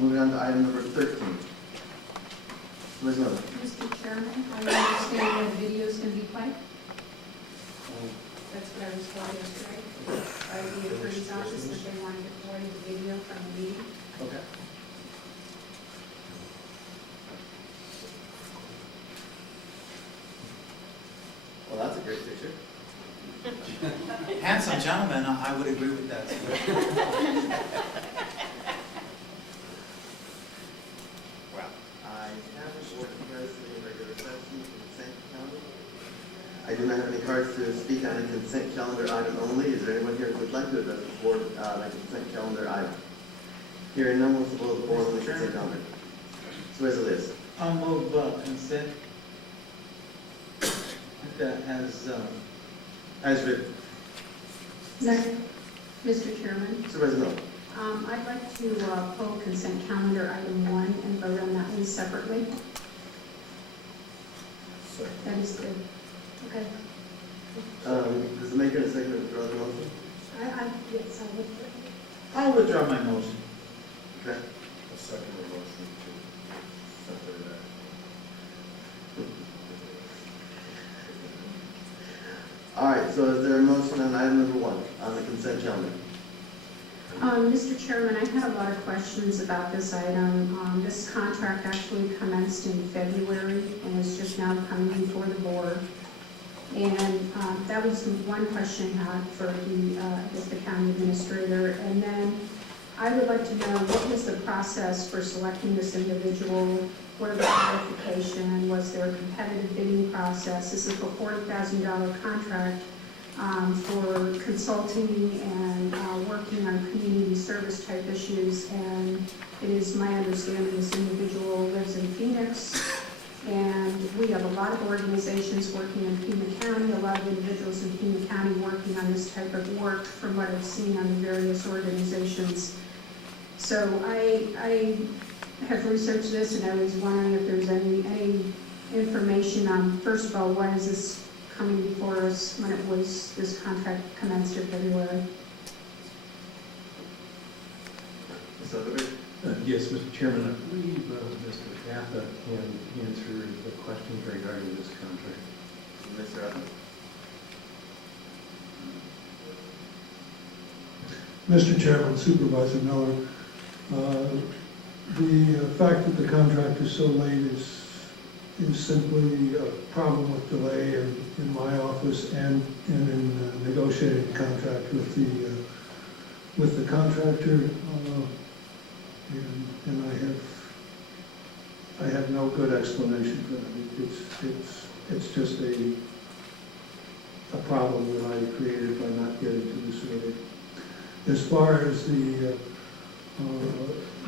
moving on to item number 13. Ms. Miller. Mr. Chairman, I understand where the video is going to be played. That's what I was told yesterday by the attorney's office, that they wanted to play the video from the meeting. Okay. Well, that's a great picture. Handsome gentleman, I would agree with that. Well, I haven't ordered cards to the regular session consent calendar. I do not have any cards to speak on a consent calendar item only. Is there anyone here who would like to address the board on a consent calendar item? Hearing none, we'll suppose the board on the consent calendar. So as it is. I'll move consent as written. Second. Mr. Chairman, Supervisor Miller. I'd like to pull consent calendar item 1 and vote on that one separately. That is good. Okay. Does the maker and seconder withdraw the motion? Yes, I would. I'll withdraw my motion. Okay. A second motion to separate that. All right, so is there a motion on item number 1 on the consent calendar? Mr. Chairman, I had a lot of questions about this item. This contract actually commenced in February and is just now coming before the board. And that was the one question I had for the county administrator. And then I would like to know, what was the process for selecting this individual? What are the qualifications? Was there a competitive bidding process? This is a $40,000 contract for consulting and working on community service type issues. And it is my understanding this individual lives in Phoenix. And we have a lot of organizations working in Pima County, a lot of individuals in Pima County working on this type of work from what I've seen on the various organizations. So I have researched this, and I was wondering if there's any information on, first of all, why is this coming before us when it was, this contract commenced in February? Mr. Liberty? Yes, Mr. Chairman, I believe Mr. Kappa can answer the questions regarding this contract. Mr. Evans? Mr. Chairman, Supervisor Miller, the fact that the contract is so late is simply a problem with delay in my office and in negotiating the contract with the contractor. And I have no good explanation for that. It's just a problem that I created by not getting to the survey. As far as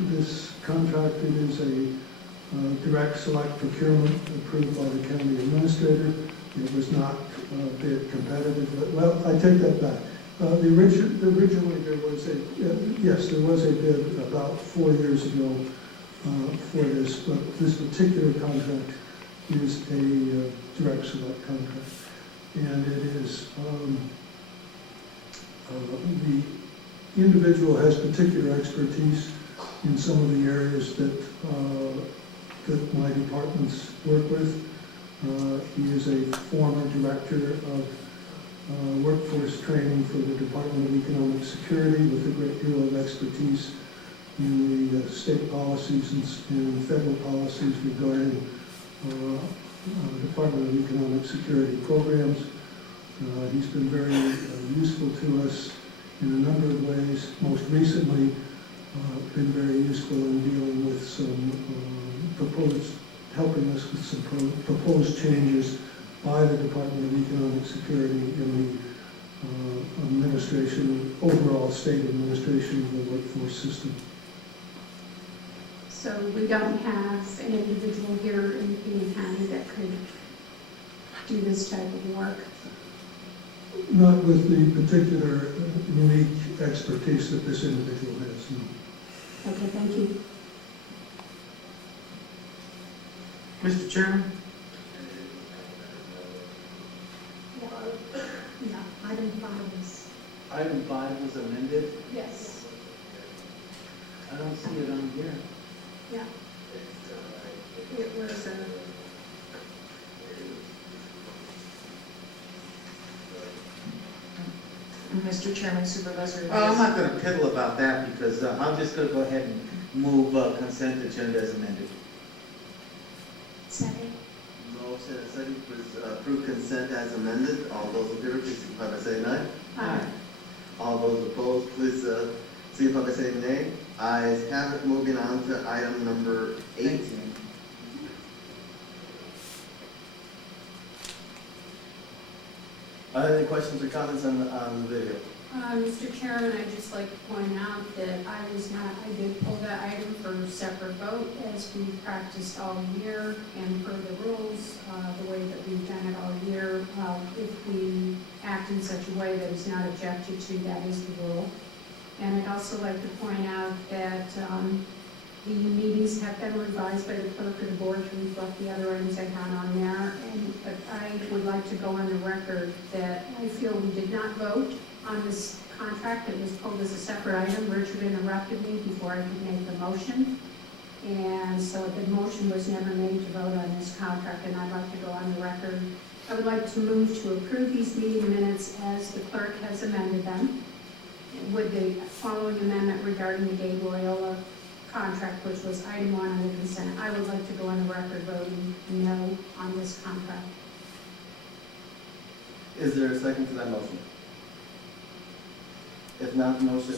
this contract, it is a direct select procurement approved by the county administrator. It was not bid competitive. Well, I take that back. Originally there was there was a bid about 4 years ago for this, but this particular contract is a direct select contract, and it is the individual has particular expertise in some of the areas that my departments work with. He is a former director of workforce training for the Department of Economic Security with a great deal of expertise in the state policies and federal policies regarding Department of Economic Security programs. He's been very useful to us in a number of ways. Most recently, been very useful in dealing with some helping us with some proposed changes by the Department of Economic Security in the administration, overall state administration of the workforce system. So we don't have an individual here in Pima County that could do this type of work? Not with the particular unique expertise that this individual has, no. Okay, thank you. Mr. Chairman? Yeah, item 5 is, Item 5 was amended. yes. I don't see it on here. Yeah. It was Mr. Chairman, Supervisor. I'm not gonna piddle about that because I'm just gonna go ahead and move consent agenda as amended. Second. Motion and second to approve consent as amended. All those in favor, please signify by saying aye. Aye. All those opposed, please signify by saying nay. Ayes have it. Moving on to item number 18. Any questions or comments on the video? Mr. Chairman, I'd just like to point out that I did pull that item for separate vote as we practiced all year and per the rules, the way that we've done it all year. If we act in such a way that is not objected to, that is the rule. And I'd also like to point out that the meetings have been revised by the clerk of the board to reflect the other items I had on there. But I would like to go on the record that I feel we did not vote on this contract. It was pulled as a separate item. Richard interrupted me before I could make the motion. And so the motion was never made to vote on this contract, and I'd like to go on the record. I would like to move to approve these meeting minutes as the clerk has amended them, with the following amendment regarding the Gabe Loyola contract, which was item 1 on the consent. I would like to go on the record voting no on this contract. Is there a second to that motion? If not, the motion,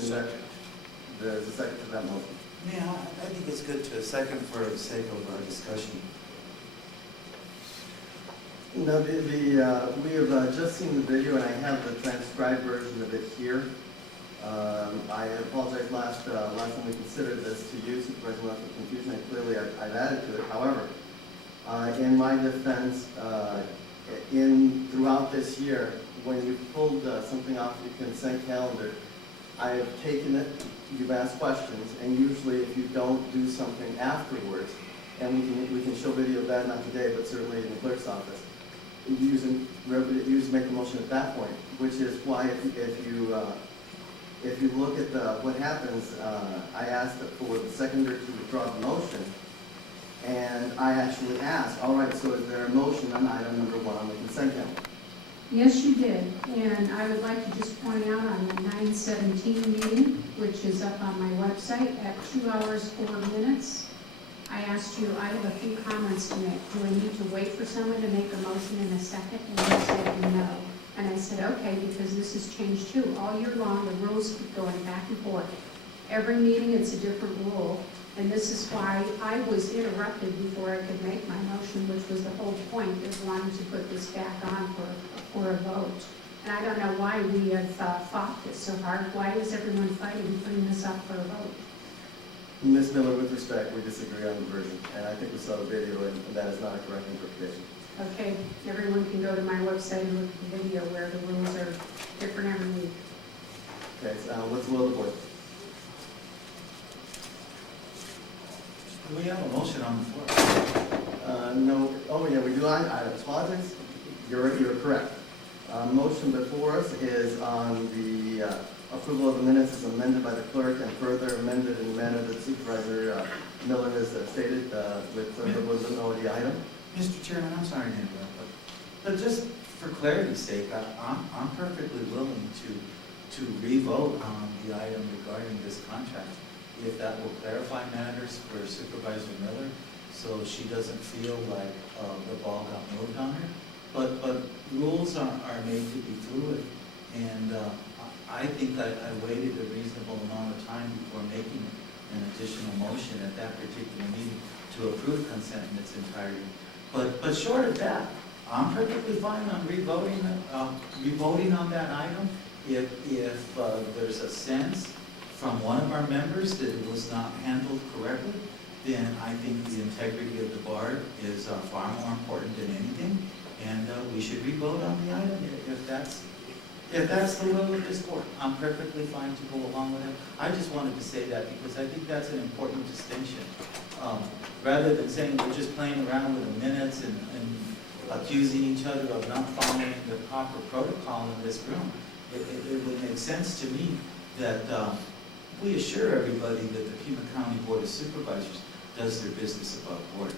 there's a second to that motion. Yeah, I think it's good to second for the sake of our discussion. Now, we have just seen the video, and I have the transcribed version of it here. I apologize last time we considered this to you, Supervisor, left with confusion, and clearly I've added to it. However, in my defense, throughout this year, when you pulled something off the consent calendar, I have taken it, you've asked questions, and usually if you don't do something afterwards, and we can show video of that, not today, but certainly in the clerk's office, usually make the motion at that point, which is why if you look at what happens, I asked for the seconder to withdraw the motion, and I actually asked, all right, so is there a motion on item number 1 on the consent calendar? Yes, you did, and I would like to just point out on the 9/17 meeting, which is up on my website at 2 hours 4 minutes, I asked you, I have a few comments to make. Do I need to wait for someone to make a motion in a second? And you said no. And I said, okay, because this has changed too. All year long, the rules keep going back and forth. Every meeting, it's a different rule. And this is why I was interrupted before I could make my motion, which was the whole point of wanting to put this back on for a vote. And I don't know why we have fought this so hard. Why is everyone fighting putting this up for a vote? Ms. Miller, with respect, we disagree on the version, and I think we saw the video, and that is not a correct interpretation. Okay, everyone can go to my website and look at the video where the rules are different every week. Okay, so what's the will of the board? We have a motion on the floor. No, oh yeah, we do, I apologize, you're correct. Motion before us is on the approval of the minutes as amended by the clerk and further amended in the manner that Supervisor Miller has stated with the minority item. Mr. Chairman, I'm sorry to interrupt, but just for clarity's sake, I'm perfectly willing to re-vote on the item regarding this contract, if that will clarify matters for Supervisor Miller, so she doesn't feel like the ball got moved on her. But rules are made to be fluid, and I think I waited a reasonable amount of time before making an additional motion at that particular meeting to approve consent in its entirety. But short of that, I'm perfectly fine on re-voting on that item if there's a sense from one of our members that it was not handled correctly, then I think the integrity of the board is far more important than anything, and we should re-vote on the item if that's the will of this board. I'm perfectly fine to go along with it. I just wanted to say that because I think that's an important distinction. Rather than saying we're just playing around with the minutes and accusing each other of not following the proper protocol in this room, it would make sense to me that we assure everybody that the Pima County Board of Supervisors does their business above board.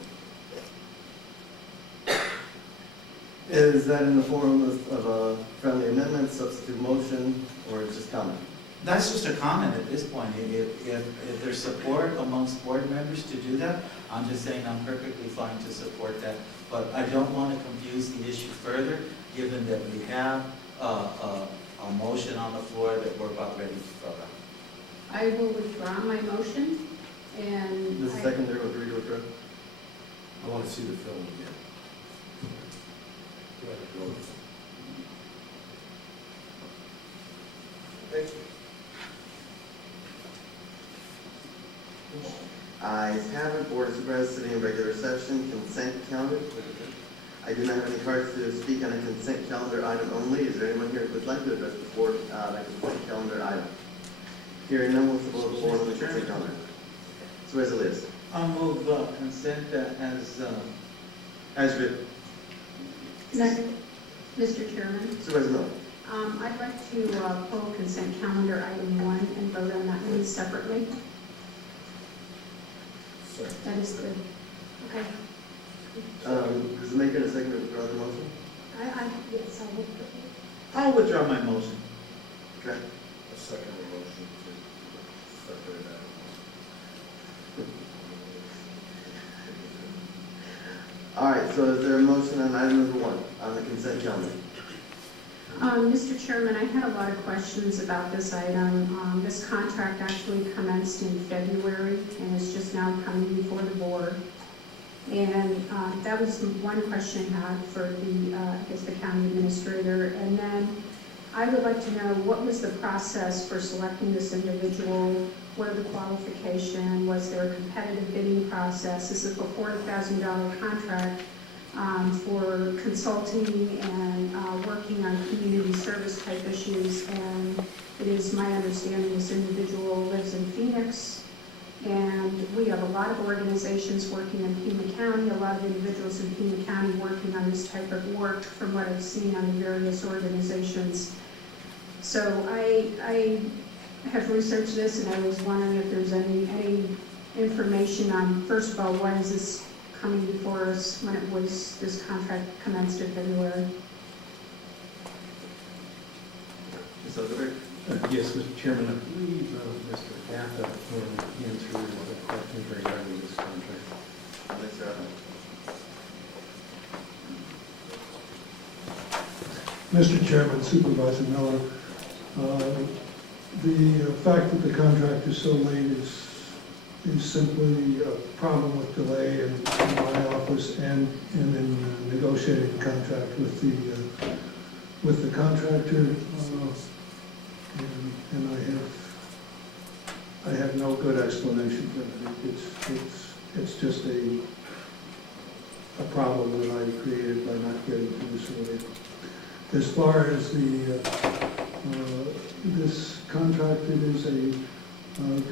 Is that in the form of a friendly amendment, substitute motion, or just comment? That's just a comment at this point. If there's support amongst board members to do that, I'm just saying I'm perfectly fine to support that. But I don't want to confuse the issue further, given that we have a motion on the floor that we're about ready to vote on. I will withdraw my motion, and Does the seconder agree to withdraw? I want to see the film again. Thank you. Ayes have it, Board of Supervisors sitting in regular session, consent calendar. I do not have any cards to speak on a consent calendar item only. Is there anyone here who would like to address the board on a consent calendar item? Hearing none, what's the vote of the board on the consent calendar? Supervisor Lewis. I'll move consent as written. Second. Mr. Chairman, Supervisor Miller. I'd like to pull consent calendar item 1 and vote on that one separately. That is good. Okay. Does the maker and the seconder withdraw the motion? Yes, I will. I'll withdraw my motion. Okay. A second motion to separate that. All right, so is there a motion on item number 1 on the consent calendar? Mr. Chairman, I had a lot of questions about this item. This contract actually commenced in February and is just now coming before the board. And that was one question I had for the county administrator. And then I would like to know, what was the process for selecting this individual? What are the qualifications? Was there a competitive bidding process? This is a $40,000 contract for consulting and working on community service type issues. And it is my understanding this individual lives in Phoenix. And we have a lot of organizations working in Pima County, a lot of individuals in Pima County working on this type of work from what I've seen on the various organizations. So I have researched this, and I was wondering if there's any information on, first of all, when is this coming before us, when it was, this contract commenced in February? Ms. Zuckerberg? Yes, Mr. Chairman, I believe Mr. Gaffa can answer the questions regarding this contract. Thanks, sir. Mr. Chairman, Supervisor Miller, the fact that the contract is so late is simply a problem with delay in my office and in negotiating the contract with the contractor. And I have no good explanation for it. It's just a problem that I created by not getting to this earlier. As far as this contract, it is a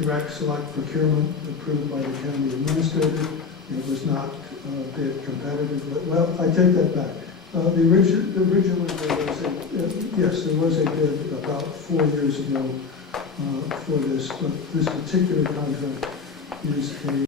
direct select procurement approved by the county administrator. It was not bid competitive. Well, I take that back. Originally, there was a bid about 4 years ago for this, but this particular contract is a